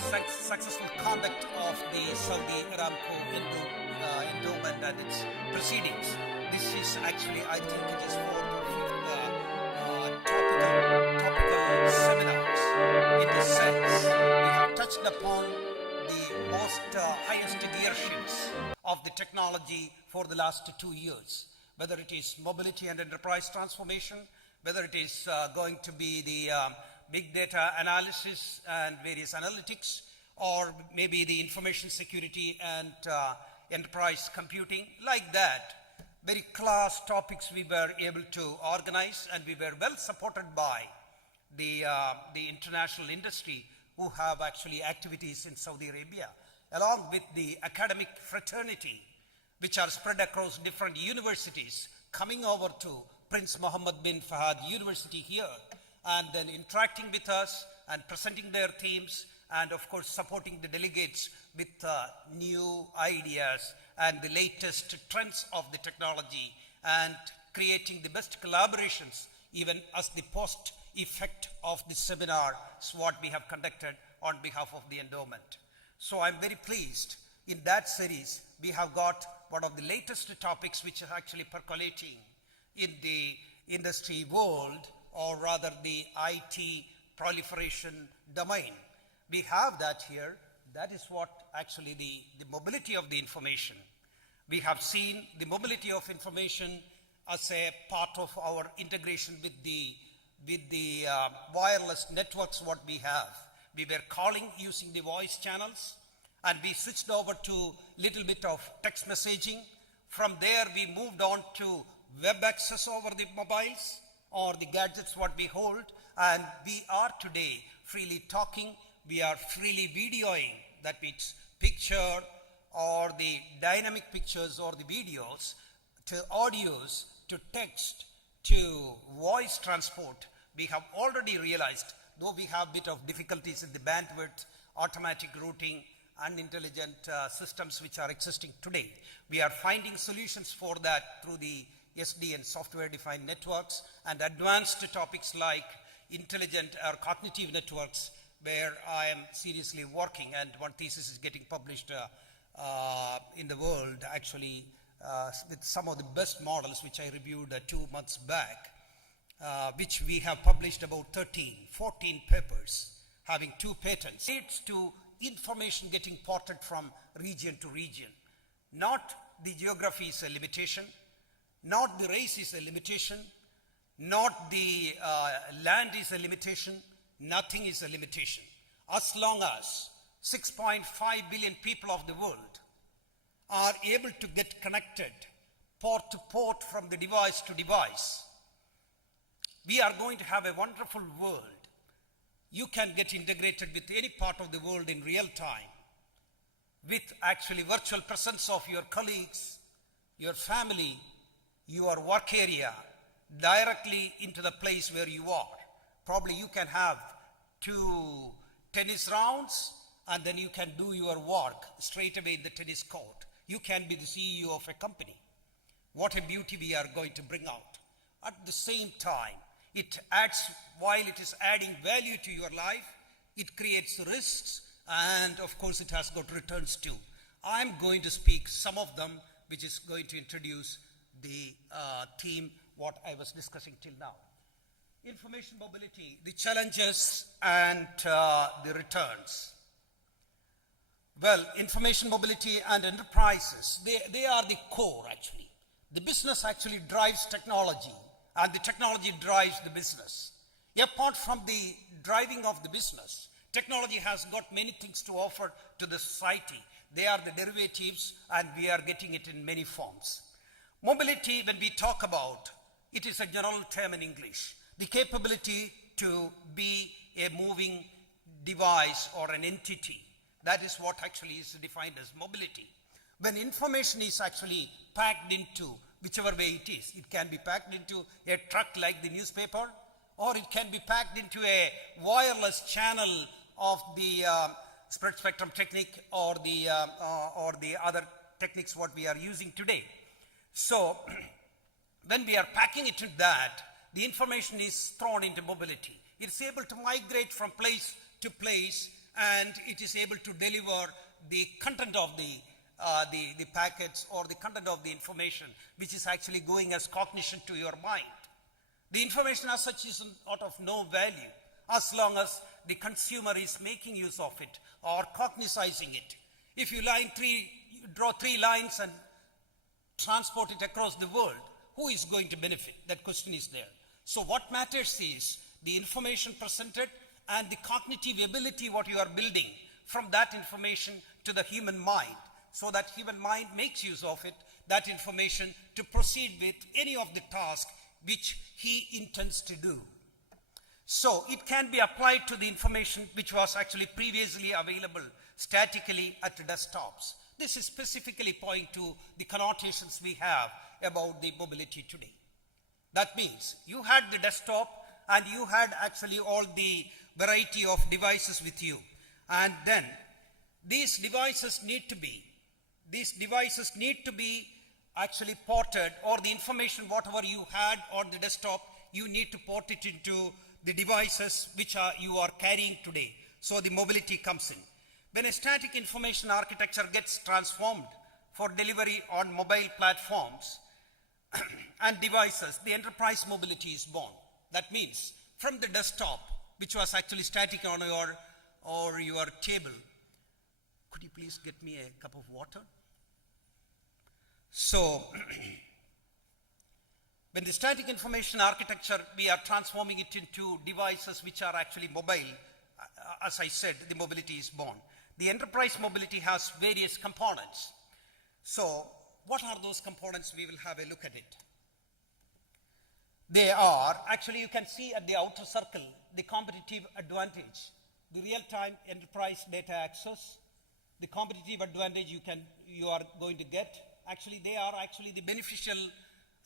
successful conduct of the Saudi Aramco Endowment and its proceedings. This is actually, I think it is fourth or fifth topical seminars. In this sense, we have touched upon the most highest gear shifts of the technology for the last 2 years, whether it is mobility and enterprise transformation, whether it is going to be the big data analysis and various analytics, or maybe the information security and enterprise computing, like that. Very class topics we were able to organize, and we were well supported by the international industry who have actually activities in Saudi Arabia, along with the academic fraternity which are spread across different universities, coming over to Prince Mohammed bin Fahad University here, and then interacting with us and presenting their themes, and of course supporting the delegates with new ideas and the latest trends of the technology, and creating the best collaborations even as the post effect of the seminar is what we have conducted on behalf of the endowment. So I'm very pleased. In that series, we have got one of the latest topics which is actually percolating in the industry world, or rather the IT proliferation domain. We have that here. That is what actually the mobility of the information. We have seen the mobility of information as a part of our integration with the wireless networks what we have. We were calling using the voice channels, and we switched over to little bit of text messaging. From there we moved on to web access over the mobiles or the gadgets what we hold, and we are today freely talking, we are freely videoing, that means picture or the dynamic pictures or the videos, to audios, to text, to voice transport. We have already realized, though we have a bit of difficulties in the bandwidth, automatic routing, unintelligent systems which are existing today, we are finding solutions for that through the SDN, software-defined networks, and advanced topics like intelligent or cognitive networks, where I am seriously working, and one thesis is getting published in the world, actually, with some of the best models which I reviewed 2 months back, which we have published about 14 papers, having 2 patents. It's to information getting ported from region to region. Not the geography is a limitation, not the race is a limitation, not the land is a limitation, nothing is a limitation. As long as 6.5 billion people of the world are able to get connected port to port from the device to device, we are going to have a wonderful world. You can get integrated with any part of the world in real time, with actually virtual presence of your colleagues, your family, your work area, directly into the place where you are. Probably you can have 2 tennis rounds, and then you can do your work straight away in the tennis court. You can be the CEO of a company. What a beauty we are going to bring out. At the same time, it adds, while it is adding value to your life, it creates risks, and of course it has got returns too. I'm going to speak some of them, which is going to introduce the theme what I was discussing till now. Information mobility, the challenges and the returns. Well, information mobility and enterprises, they are the core actually. The business actually drives technology, and the technology drives the business. Apart from the driving of the business, technology has got many things to offer to the society. They are the derivatives, and we are getting it in many forms. Mobility, when we talk about, it is a general term in English. The capability to be a moving device or an entity. That is what actually is defined as mobility. When information is actually packed into whichever way it is, it can be packed into a truck like the newspaper, or it can be packed into a wireless channel of the spread spectrum technique, or the other techniques what we are using today. So when we are packing it into that, the information is thrown into mobility. It's able to migrate from place to place and it is able to deliver the content of the packets or the content of the information which is actually going as cognition to your mind. The information as such is not of no value as long as the consumer is making use of it or cognizing it. If you draw 3 lines and transport it across the world, who is going to benefit? That question is there. So what matters is the information presented and the cognitive ability what you are building from that information to the human mind, so that human mind makes use of it, that information to proceed with any of the tasks which he intends to do. So it can be applied to the information which was actually previously available statically at desktops. This is specifically pointing to the connotations we have about the mobility today. That means you had the desktop and you had actually all the variety of devices with you. And then these devices need to be actually ported, or the information whatever you had on the desktop, you need to port it into the devices which you are carrying today. So the mobility comes in. When a static information architecture gets transformed for delivery on mobile platforms and devices, the enterprise mobility is born. That means from the desktop, which was actually static on your table, could you please get me a cup of water? So, when the static information architecture, we are transforming it into devices which are actually mobile. As I said, the mobility is born. The enterprise mobility has various components. So, what are those components? We will have a look at it. They are, actually you can see at the outer circle, the competitive advantage, the real-time enterprise data access, the competitive advantage you are going to get. Actually, they are actually the beneficial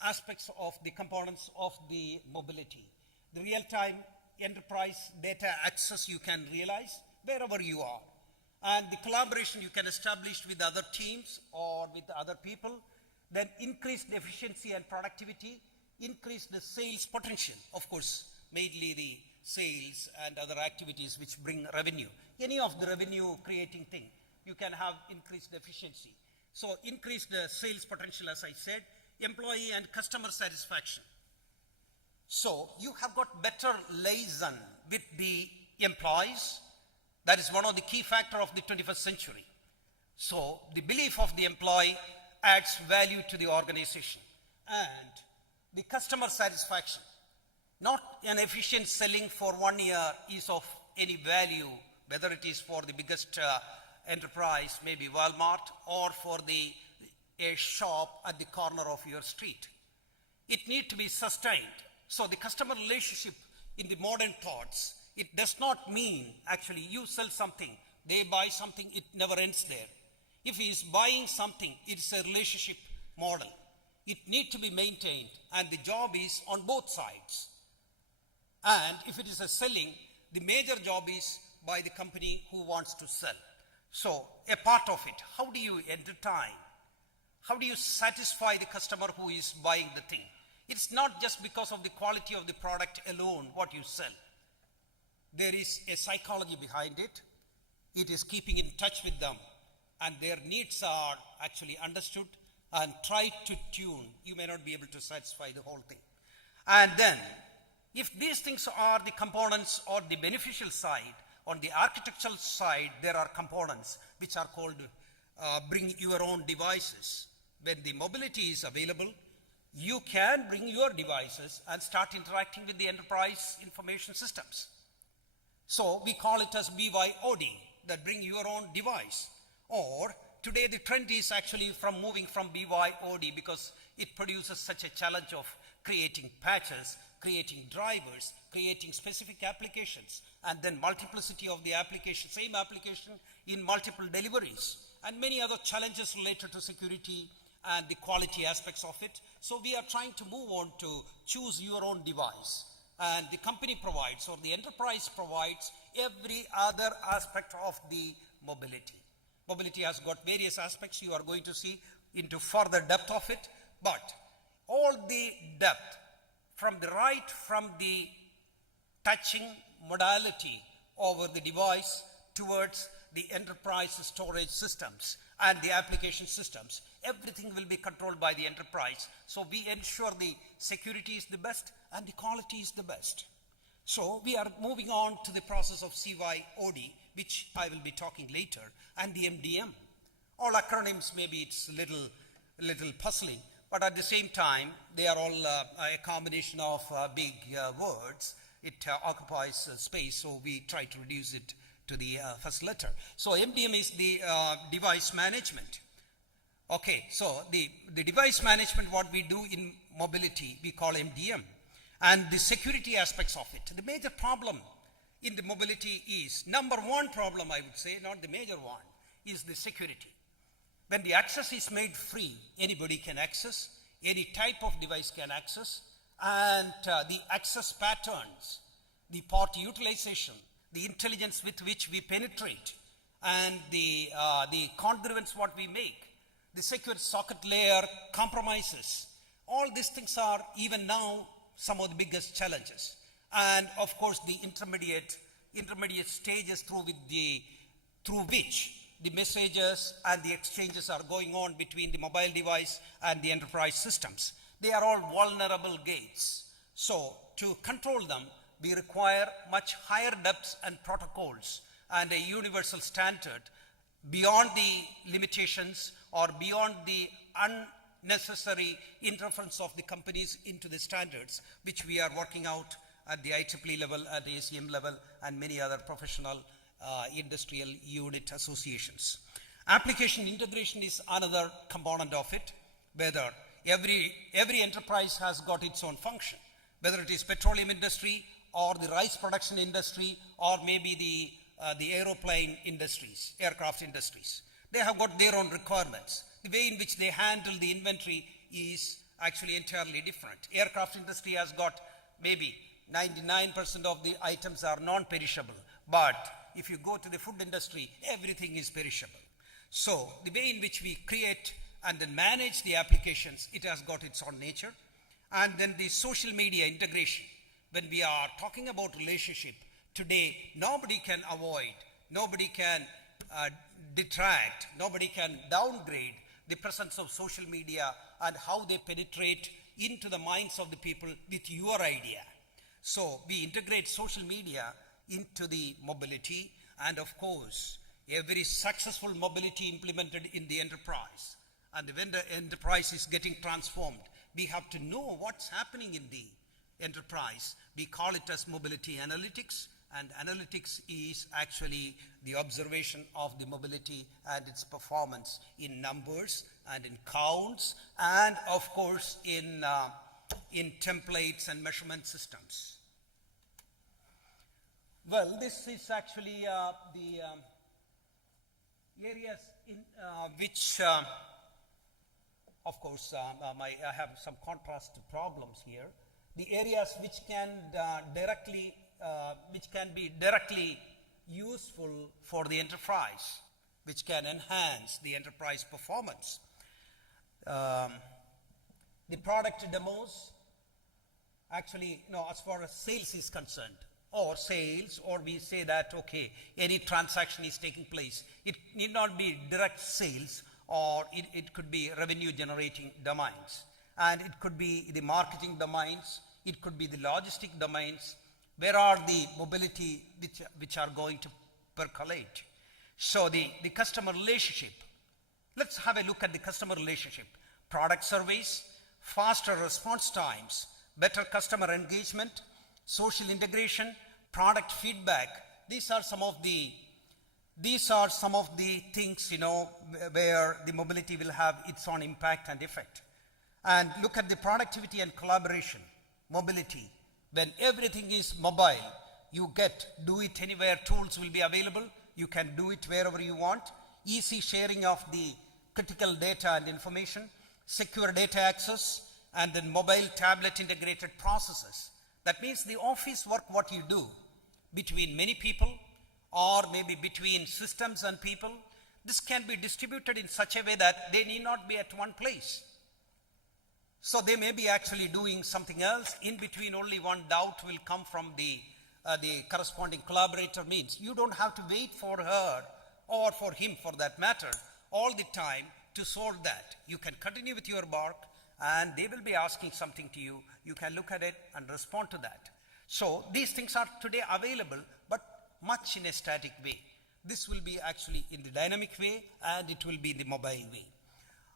aspects of the components of the mobility. The real-time enterprise data access you can realize wherever you are. And the collaboration you can establish with other teams or with other people. Then increase the efficiency and productivity, increase the sales potential. Of course, mainly the sales and other activities which bring revenue. Any of the revenue creating thing, you can have increased efficiency. So increase the sales potential, as I said, employee and customer satisfaction. So you have got better liaison with the employees. That is one of the key factors of the 21st century. So the belief of the employee adds value to the organization. And the customer satisfaction. Not an efficient selling for 1 year is of any value, whether it is for the biggest enterprise, maybe Walmart, or for a shop at the corner of your street. It needs to be sustained. So the customer relationship in the modern thoughts, it does not mean actually you sell something, they buy something, it never ends there. If he is buying something, it's a relationship model. It needs to be maintained, and the job is on both sides. And if it is a selling, the major job is by the company who wants to sell. So a part of it, how do you entertain? How do you satisfy the customer who is buying the thing? It's not just because of the quality of the product alone, what you sell. There is a psychology behind it. It is keeping in touch with them, and their needs are actually understood and try to tune. You may not be able to satisfy the whole thing. And then, if these things are the components or the beneficial side, on the architectural side, there are components which are called bring your own devices. When the mobility is available, you can bring your devices and start interacting with the enterprise information systems. So we call it as BYOD, that bring your own device. Or today the trend is actually from moving from BYOD because it produces such a challenge of creating patches, creating drivers, creating specific applications, and then multiplicity of the application, same application in multiple deliveries, and many other challenges related to security and the quality aspects of it. So we are trying to move on to choose your own device. And the company provides, or the enterprise provides, every other aspect of the mobility. Mobility has got various aspects. You are going to see into further depth of it. But all the depth, from the touching modality over the device towards the enterprise storage systems and the application systems. Everything will be controlled by the enterprise. So we ensure the security is the best and the quality is the best. So we are moving on to the process of CYOD, which I will be talking later, and the MDM. All acronyms, maybe it's a little puzzling, but at the same time, they are all a combination of big words. It occupies space, so we try to reduce it to the first letter. So MDM is the device management. Okay, so the device management, what we do in mobility, we call MDM. And the security aspects of it. The major problem in the mobility is, number one problem I would say, not the major one, is the security. When the access is made free, anybody can access, any type of device can access, and the access patterns, the port utilization, the intelligence with which we penetrate, and the congruence what we make, the secure socket layer compromises, all these things are even now some of the biggest challenges. And of course the intermediate stages through which the messages and the exchanges are going on between the mobile device and the enterprise systems. They are all vulnerable gates. So to control them, we require much higher depths and protocols and a universal standard beyond the limitations or beyond the unnecessary interference of the companies into the standards, which we are working out at the IEEE level, at the ACM level, and many other professional industrial unit associations. Application integration is another component of it, whether every enterprise has got its own function, whether it is petroleum industry or the rice production industry or maybe the aeroplane industries, aircraft industries. They have got their own requirements. The way in which they handle the inventory is actually entirely different. Aircraft industry has got maybe 99% of the items are non-perishable, but if you go to the food industry, everything is perishable. So the way in which we create and then manage the applications, it has got its own nature. And then the social media integration. When we are talking about relationship, today nobody can avoid, nobody can detract, nobody can downgrade the presence of social media and how they penetrate into the minds of the people with your idea. So we integrate social media into the mobility, and of course every successful mobility implemented in the enterprise, and when the enterprise is getting transformed, we have to know what's happening in the enterprise. We call it as mobility analytics, and analytics is actually the observation of the mobility and its performance in numbers and in counts, and of course in templates and measurement systems. Well, this is actually the areas in which, of course, I have some contrast problems here. The areas which can be directly useful for the enterprise, which can enhance the enterprise performance. The product demos, actually, as far as sales is concerned, or we say that, okay, any transaction is taking place. It need not be direct sales, or it could be revenue generating domains. And it could be the marketing domains, it could be the logistic domains. Where are the mobility which are going to percolate? So the customer relationship. Let's have a look at the customer relationship. Product surveys, faster response times, better customer engagement, social integration, product feedback. These are some of the things, where the mobility will have its own impact and effect. And look at the productivity and collaboration. Mobility. When everything is mobile, you get do it anywhere tools will be available. You can do it wherever you want. Easy sharing of the critical data and information, secure data access, and then mobile tablet integrated processes. That means the office work what you do between many people or maybe between systems and people, this can be distributed in such a way that they need not be at one place. So they may be actually doing something else. In between, only one doubt will come from the the corresponding collaborator means. You don't have to wait for her or for him for that matter all the time to solve that. You can continue with your work and they will be asking something to you. You can look at it and respond to that. So these things are today available, but much in a static way. This will be actually in the dynamic way and it will be in the mobile way.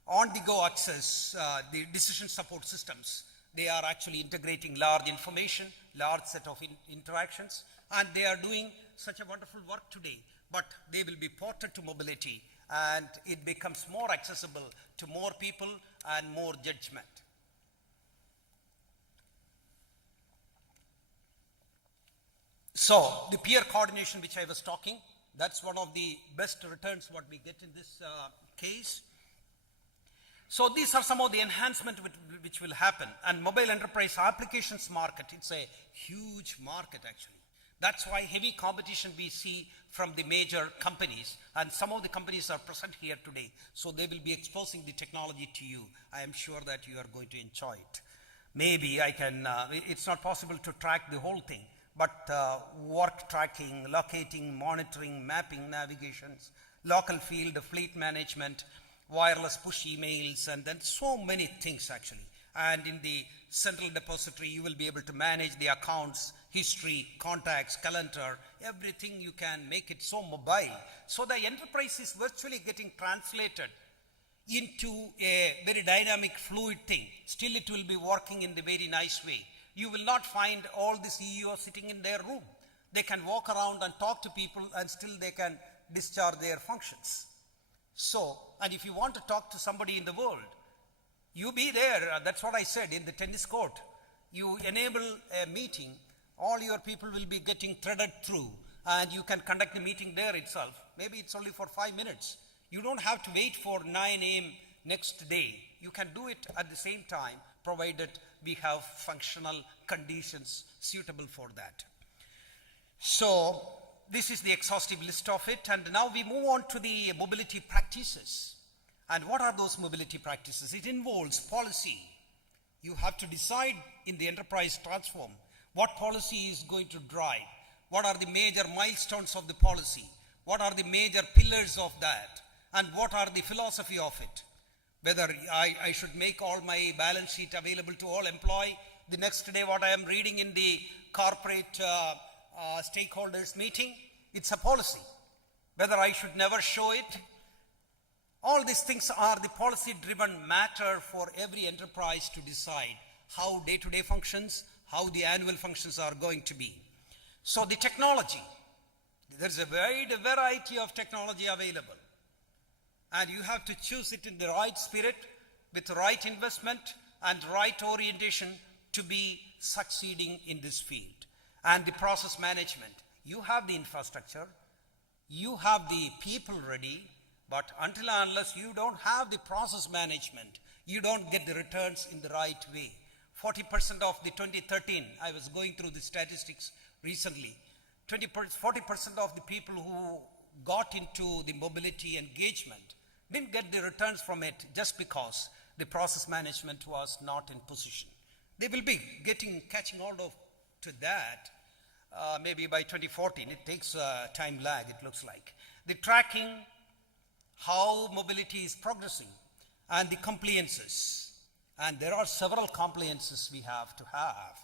On-the-go access, the decision support systems, they are actually integrating large information, large set of interactions, and they are doing such a wonderful work today, but they will be ported to mobility and it becomes more accessible to more people and more judgment. So the peer coordination which I was talking, that's one of the best returns what we get in this case. So these are some of the enhancements which will happen. And mobile enterprise applications market, it's a huge market actually. That's why heavy competition we see from the major companies, and some of the companies are present here today. So they will be exposing the technology to you. I am sure that you are going to enjoy it. Maybe I can, it's not possible to track the whole thing, but work tracking, locating, monitoring, mapping, navigations, local field, fleet management, wireless push emails, and then so many things actually. And in the central depository, you will be able to manage the accounts, history, contacts, calendar, everything. You can make it so mobile. So the enterprise is virtually getting translated into a very dynamic, fluid thing. Still it will be working in the very nice way. You will not find all the CEOs sitting in their room. They can walk around and talk to people and still they can discharge their functions. So, and if you want to talk to somebody in the world, you be there. That's what I said in the tennis court. You enable a meeting, all your people will be getting threaded through and you can conduct the meeting there itself. Maybe it's only for 5 minutes. You don't have to wait for 9 a.m. next day. You can do it at the same time, provided we have functional conditions suitable for that. So this is the exhaustive list of it, and now we move on to the mobility practices. And what are those mobility practices? It involves policy. You have to decide in the enterprise transform what policy is going to drive. What are the major milestones of the policy? What are the major pillars of that? And what are the philosophy of it? Whether I should make all my balance sheet available to all employees. The next day what I am reading in the corporate stakeholders meeting, it's a policy. Whether I should never show it. All these things are the policy-driven matter for every enterprise to decide how day-to-day functions, how the annual functions are going to be. So the technology, there's a wide variety of technology available. And you have to choose it in the right spirit, with the right investment and right orientation to be succeeding in this field. And the process management, you have the infrastructure, you have the people ready, but until and unless you don't have the process management, you don't get the returns in the right way. 40% of the 2013, I was going through the statistics recently, 40% of the people who got into the mobility engagement didn't get the returns from it just because the process management was not in position. They will be catching on to that maybe by 2014. It takes a time lag, it looks like. The tracking, how mobility is progressing, and the compliances. And there are several compliances we have to have,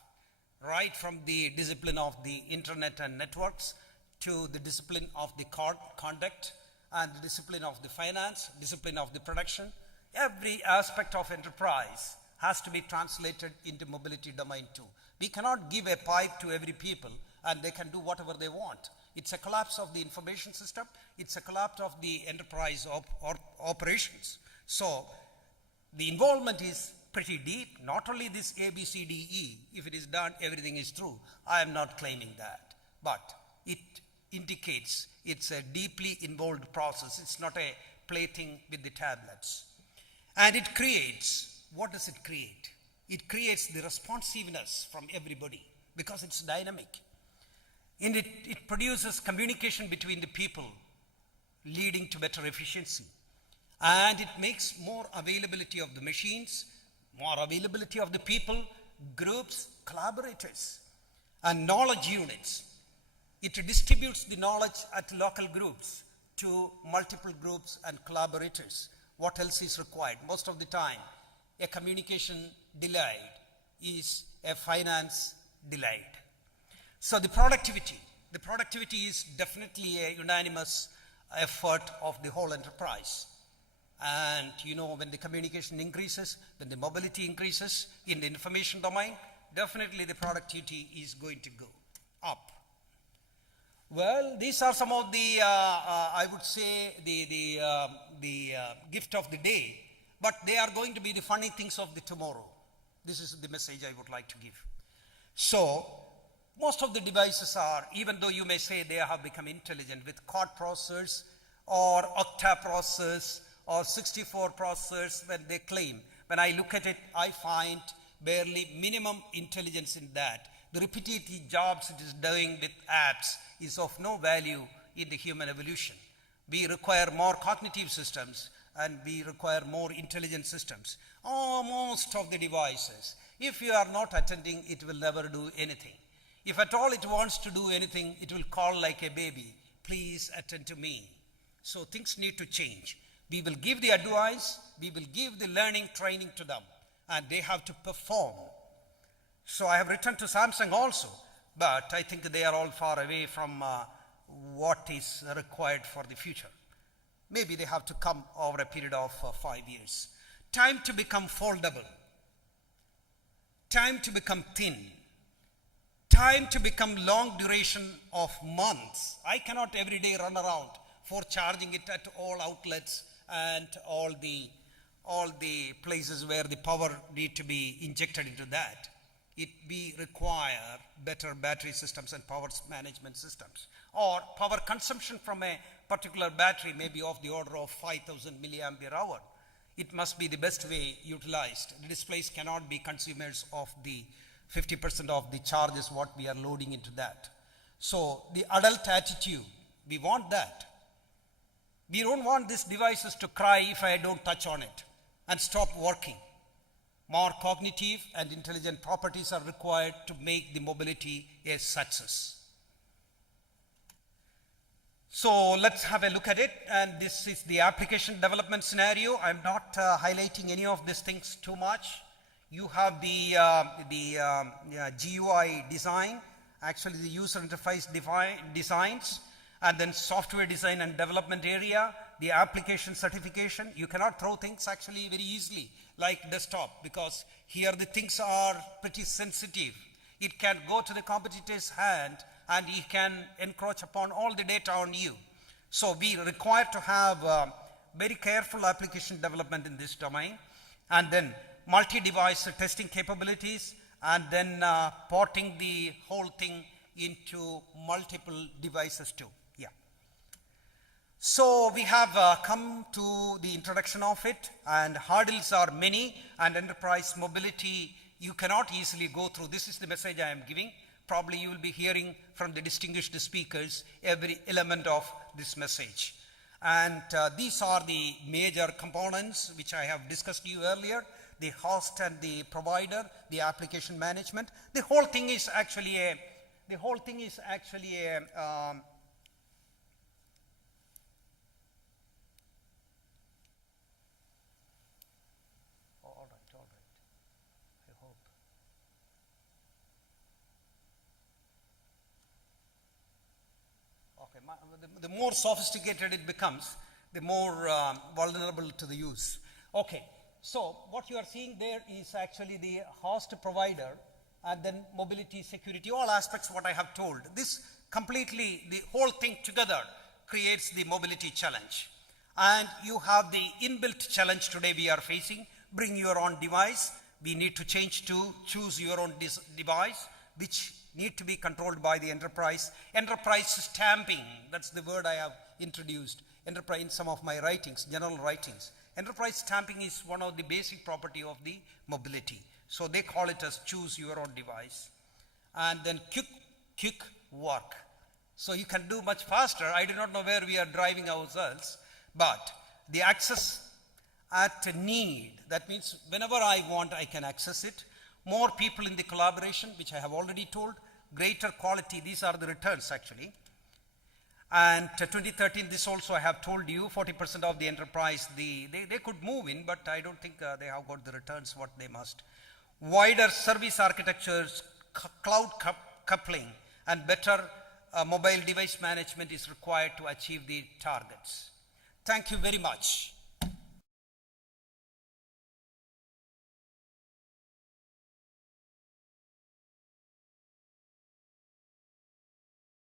right from the discipline of the internet and networks to the discipline of the conduct and the discipline of the finance, discipline of the production. Every aspect of enterprise has to be translated into mobility domain too. We cannot give a pipe to every people and they can do whatever they want. It's a collapse of the information system. It's a collapse of the enterprise operations. So the involvement is pretty deep. Not only this A, B, C, D, E. If it is done, everything is true. I am not claiming that. But it indicates it's a deeply involved process. It's not a plaything with the tablets. And it creates, what does it create? It creates the responsiveness from everybody because it's dynamic. And it produces communication between the people, leading to better efficiency. And it makes more availability of the machines, more availability of the people, groups, collaborators, and knowledge units. It distributes the knowledge at local groups to multiple groups and collaborators. What else is required? Most of the time, a communication delayed is a finance delayed. So the productivity is definitely a unanimous effort of the whole enterprise. And when the communication increases, when the mobility increases in the information domain, definitely the productivity is going to go up. Well, these are some of the, I would say, the gift of the day, but they are going to be the funny things of the tomorrow. This is the message I would like to give. So, most of the devices are, even though you may say they have become intelligent with quad processors or octa processors or 64 processors when they claim. When I look at it, I find barely minimum intelligence in that. The repetitive jobs it is doing with apps is of no value in the human evolution. We require more cognitive systems and we require more intelligent systems. Most of the devices, if you are not attending, it will never do anything. If at all it wants to do anything, it will call like a baby, please attend to me. So things need to change. We will give the advice, we will give the learning training to them, and they have to perform. So I have written to Samsung also, but I think they are all far away from what is required for the future. Maybe they have to come over a period of 5 years. Time to become foldable. Time to become thin. Time to become long duration of months. I cannot every day run around for charging it at all outlets and all the places where the power need to be injected into that. We require better battery systems and power management systems. Or power consumption from a particular battery may be of the order of 5,000 milliampere hour. It must be the best way utilized. The displays cannot be consumers of the 50% of the charges what we are loading into that. So the adult attitude, we want that. We don't want these devices to cry if I don't touch on it and stop working. More cognitive and intelligent properties are required to make the mobility a success. So let's have a look at it, and this is the application development scenario. I'm not highlighting any of these things too much. You have the GUI design, actually the user interface designs, and then software design and development area, the application certification. You cannot throw things actually very easily like desktop, because here the things are pretty sensitive. It can go to the competitor's hand and he can encroach upon all the data on you. So we require to have very careful application development in this domain, and then multi-device testing capabilities, and then porting the whole thing into multiple devices too. Yeah. So we have come to the introduction of it, and hurdles are many, and enterprise mobility you cannot easily go through. This is the message I am giving. Probably you will be hearing from the distinguished speakers every element of this message. And these are the major components which I have discussed to you earlier: the host and the provider, the application management. The whole thing is actually a all right. I hope. Okay, the more sophisticated it becomes, the more vulnerable to the use. Okay, so what you are seeing there is actually the host provider, and then mobility, security, all aspects what I have told. This completely, the whole thing together creates the mobility challenge. And you have the inbuilt challenge today we are facing: bring your own device. We need to change to choose your own device, which need to be controlled by the enterprise. Enterprise stamping, that's the word I have introduced enterprise in some of my writings, general writings. Enterprise stamping is one of the basic property of the mobility. So they call it as choose your own device. And then quick work. So you can do much faster. I do not know where we are driving ourselves, but the access at need, that means whenever I want, I can access it. More people in the collaboration, which I have already told. greater quality. These are the returns actually. And 2013, this also I have told you, 40% of the enterprise, they could move in, but I don't think they have got the returns what they must. Wider service architectures, cloud coupling, and better mobile device management is required to achieve the targets. Thank you very much.